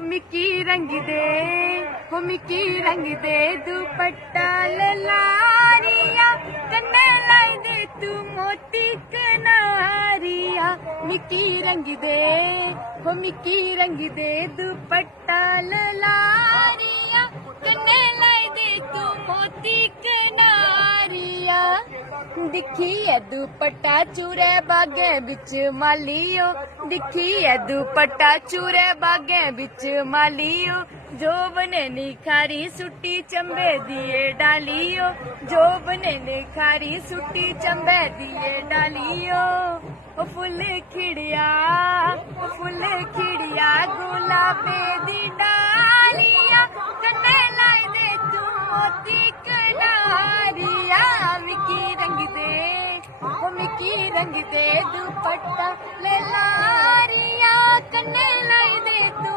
Mickey रंग दे, हो Mickey रंग दे दुपट्टा ललारिया, कन्ने लाई दे तू मोती कनारिया। मिकी रंग दे, हो मिकी रंग दे दुपट्टा ललारिया, कन्ने लाई दे तू मोती कनारिया। दिखी है दुपट्टा चूरे बागे बिच मालियो, दिखी है दुपट्टा चूरे बागे बिच मालियो। जो बने निखारी सुटी चंबे दिए डालियो, जो बने निखारी सुटी चंबे दिए डालियो। ओ फुल खिड़िया, ओ फुल खिड़िया गुलाबे दी डालिया, कन्ने लाई दे तू मोती कनारिया। मिकी रंग दे, ओ मिकी रंग दे दुपट्टा ले लारिया, कन्ने लाई दे तू